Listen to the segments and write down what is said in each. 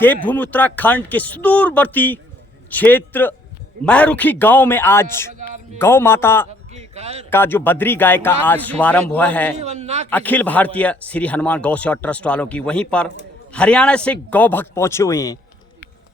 देवभूमि उत्तराखंड के सुदूरवर्ती क्षेत्र महरुखी गांव में आज गौ माता का जो बद्री गाय का आज शुभारंभ हुआ है अखिल भारतीय श्री हनुमान गौ सेवा ट्रस्ट वालों की। वहीं पर हरियाणा से गौ भक्त पहुंचे हुए हैं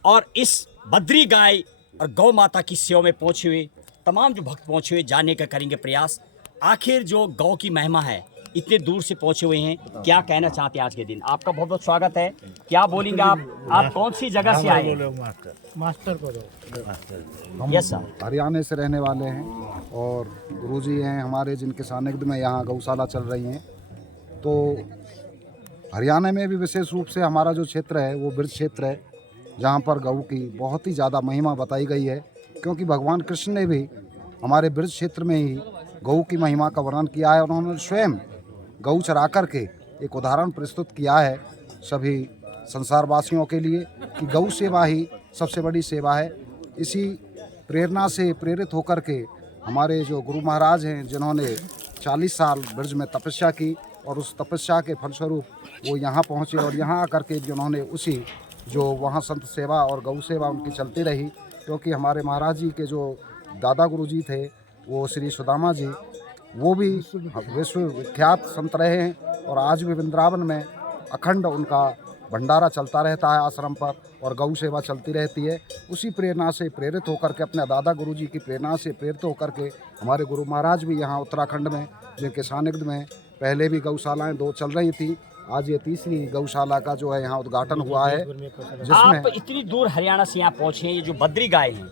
और इस बद्री गाय और गौ माता की सेवा में पहुंचे हुए तमाम जो भक्त पहुंचे हुए जानने का करेंगे प्रयास। आखिर जो गौ की महिमा है, इतने दूर से पहुंचे हुए हैं, क्या कहना चाहते हैं आज के दिन? आपका बहुत बहुत स्वागत है। क्या बोलेंगे आप कौन सी जगह से आए हैं? मास्टर को दो। Yes sir. हरियाणा से रहने वाले हैं और गुरुजी हैं हमारे जिनके सानिध्य में यहाँ गौशाला चल रही हैं। तो हरियाणा में भी विशेष रूप से हमारा जो क्षेत्र है वो ब्रज क्षेत्र है, जहाँ पर गौ की बहुत ही ज़्यादा महिमा बताई गई है, क्योंकि भगवान कृष्ण ने भी हमारे ब्रज क्षेत्र में ही गौ की महिमा का वर्णन किया है। उन्होंने स्वयं गौ चरा करके एक उदाहरण प्रस्तुत किया है सभी संसारवासियों के लिए कि गौ सेवा ही सबसे बड़ी सेवा है। इसी प्रेरणा से प्रेरित होकर के हमारे जो गुरु महाराज हैं, जिन्होंने 40 साल ब्रज में तपस्या की और उस तपस्या के फलस्वरूप वो यहाँ पहुँचे और यहाँ आकर के जिन्होंने उसी जो वहाँ संत सेवा और गौ सेवा उनकी चलती रही, क्योंकि हमारे महाराज जी के जो दादा गुरु जी थे वो श्री सुदामा जी, वो भी विश्व विख्यात संत रहे हैं और आज भी वृंदावन में अखंड उनका भंडारा चलता रहता है आश्रम पर और गौ सेवा चलती रहती है। उसी प्रेरणा से प्रेरित होकर के, अपने दादा गुरु जी की प्रेरणा से प्रेरित होकर के हमारे गुरु महाराज भी यहाँ उत्तराखंड में, जिनके सानिध्य में पहले भी गौशालाएँ 2 चल रही थी, आज ये 3री गौशाला का जो है यहाँ उद्घाटन हुआ है। जिसमें आप इतनी दूर हरियाणा से यहाँ पहुँचे हैं, ये जो बद्री गाय है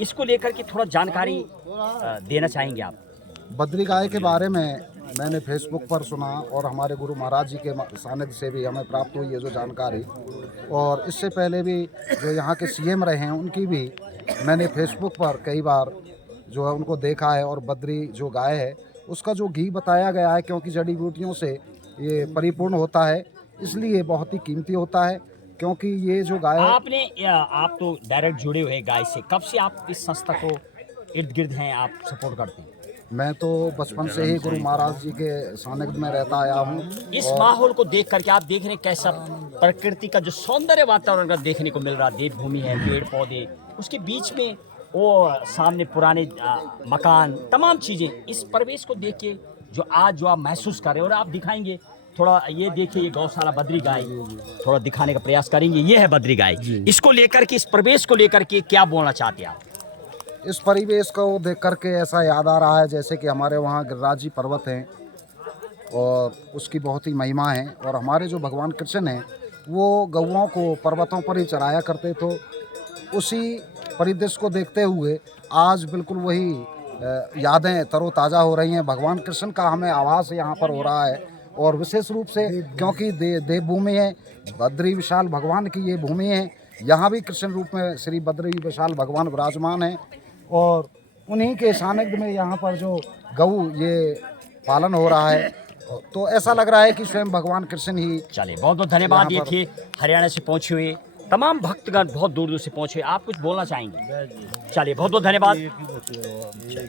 इसको लेकर के थोड़ा जानकारी देना चाहेंगे आप? बद्री गाय के बारे में मैंने फेसबुक पर सुना और हमारे गुरु महाराज जी के सानिध्य से भी हमें प्राप्त हुई है जो जानकारी, और इससे पहले भी जो यहाँ के सीएम रहे हैं उनकी भी मैंने फेसबुक पर कई बार जो है उनको देखा है। और बद्री जो गाय है उसका जो घी बताया गया है, क्योंकि जड़ी बूटियों से ये परिपूर्ण होता है, इसलिए बहुत ही कीमती होता है। क्योंकि ये जो गाय आप तो डायरेक्ट जुड़े हुए हैं गाय से, कब से आप इस संस्था को इर्द गिर्द हैं, आप सपोर्ट करते हैं? मैं तो बचपन से ही गुरु महाराज जी के सानिध्य में रहता आया हूँ। इस माहौल को देख करके आप देख रहे हैं कैसा प्रकृति का जो सौंदर्य वातावरण का देखने को मिल रहा, देवभूमि है, पेड़ पौधे, उसके बीच में वो सामने पुराने मकान, तमाम चीज़ें, इस परिवेश को देख के जो आप महसूस कर रहे हैं और आप दिखाएंगे थोड़ा, ये देखिए ये गौशाला बद्री गाय थोड़ा दिखाने का प्रयास करेंगे। ये है बद्री गाय, इसको लेकर के, इस परिवेश को लेकर के क्या बोलना चाहते हैं आप? इस परिवेश को देख करके ऐसा याद आ रहा है जैसे कि हमारे वहाँ गिरिराज जी पर्वत हैं और उसकी बहुत ही महिमा है, और हमारे जो भगवान कृष्ण हैं वो गौओं को पर्वतों पर ही चराया करते थे। उसी परिदृश्य को देखते हुए आज बिल्कुल वही यादें तरोताज़ा हो रही हैं। भगवान कृष्ण का हमें आभास यहाँ पर हो रहा है, और विशेष रूप से क्योंकि देवभूमि है, बद्री विशाल भगवान की ये भूमि है। यहाँ भी कृष्ण रूप में श्री बद्री विशाल भगवान विराजमान हैं और उन्हीं के सानिध्य में यहाँ पर जो गऊ ये पालन हो रहा है, तो ऐसा लग रहा है कि स्वयं भगवान कृष्ण ही। चलिए, बहुत बहुत धन्यवाद। ये थे हरियाणा से पहुँचे हुए तमाम भक्तगण, बहुत दूर दूर से पहुँचे। आप कुछ बोलना चाहेंगे? चलिए, बहुत बहुत धन्यवाद।